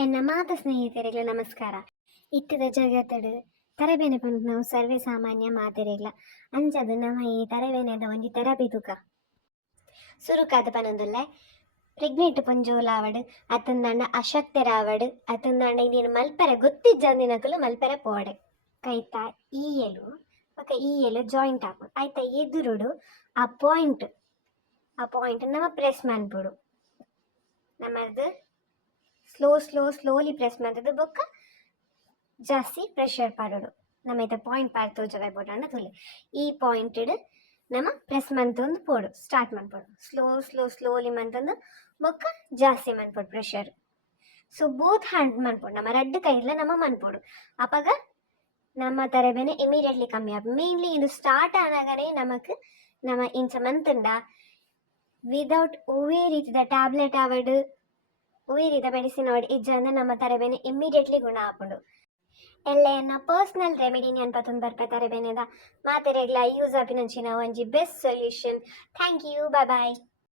ಎನ್ನ ಮಾತ ಸ್ನೇಹಿತರಿಗಳ ನಮಸ್ಕಾರ. ಇತ್ತದ ಜಗತ್ತಡು ತರಬೇನೆ ಪಂಡ ನಾವು ಸರ್ವೇ ಸಾಮಾನ್ಯ ಮಾತೆರೆಗ್ಲ ಅಂಚದು ನಮ್ಮ ಈ ತರಬೇನೆದ ಒಂಜಿ ಥೆರಪಿ ತುಕ ಸುರುಕಾದ ಪನೊಂದುಲ್ಲೆ ಪ್ರೆಗ್ನೆಂಟ್ ಪೊಂಜೋಲಾವಡ್ ಅತ್ತಂದಾಂಡ ಅಶಕ್ತರಾವಡ್ ಅತ್ತಂದಾಂಡ ಇದೇನು ಮಲ್ಪೆರೆ ಗೊತ್ತಿಜ್ಜಂದಿನಕುಲು ಮಲ್ಪೆರೆ ಪೋಡೆ ಕೈತ ಈಯಲು ಈಯಲು ಜಾಯಿಂಟ್ ಆಪುಡು ಐತ ಎದುರುಡು ಆ ಪಾಯಿಂಟ್ ನಮ್ಮ ಪ್ರೆಸ್ ಮನ್ಪುಡು ನಮ್ಮದು ಸ್ಲೋಲಿ ಪ್ರೆಸ್ ಮಾಡ್ತದೆ ಬೊಕ್ಕ ಜಾಸ್ತಿ ಪ್ರೆಷರ್ ಪಾಡೋಡು ನಮ್ಮ ಐತ ಪಾಯಿಂಟ್ ಪಾಡ್ ತೋಜವೆ ಬೋಡಾಂಡ ತುಲೆ ಈ ಪಾಯಿಂಟೆಡ್ ನಮ್ಮ ಪ್ರೆಸ್ ಮಂತೊಂದು ಪೋಡು ಸ್ಟಾರ್ಟ್ ಮನ್ಪೋಡು ಸ್ಲೋಲಿ ಮಂತಂದು ಬೊಕ್ಕ ಜಾಸ್ತಿ ಮನ್ಪೋಡು ಪ್ರೆಷರ್. ಸೊ ಬೋತ್ ಹ್ಯಾಂಡ್ ಮನ್ಪೋಡು ನಮ್ಮ ರಡ್ಡು ಕೈಲ ನಮ್ಮ ಮನ್ಪೋಡು ಅಪಾಗ ನಮ್ಮ ತರಬೇನೆ ಇಮಿಡಿಯೇಟ್ಲಿ ಕಮ್ಮಿ ಆಪು. ಮೇನ್ಲಿ ಇದು ಸ್ಟಾರ್ಟ್ ಆನಾಗನೇ ನಮಕ್ ನಮ್ಮ ಇಂಚ ಮಂತುಂಡ ವಿದೌಟ್ ಒವೇ ರೀತಿದ ಟ್ಯಾಬ್ಲೆಟ್ ಆವಡ್ ಒವೇ ರೀತಿಯ ಮೆಡಿಸಿನ್ ಆವಡ್ ಇಜ್ಜಂದ ನಮ್ಮ ತರಬೇನೆ ಇಮ್ಮಿಡಿಯೇಟ್ಲಿ ಗುಣ ಆಪುಂಡು. ಎನ್ನ ಪರ್ಸನಲ್ ರೆಮಿಡಿನಿ ಅನ್ಪತ್ತೊಂದು ಬರ್ಪೆ ತರಬೇನೆದ ಮಾತೆರೆಗ್ಲ ಯೂಸ್ ಆಪಿನಂಚಿನ ಒಂಜಿ best solution. Thank you, bye bye.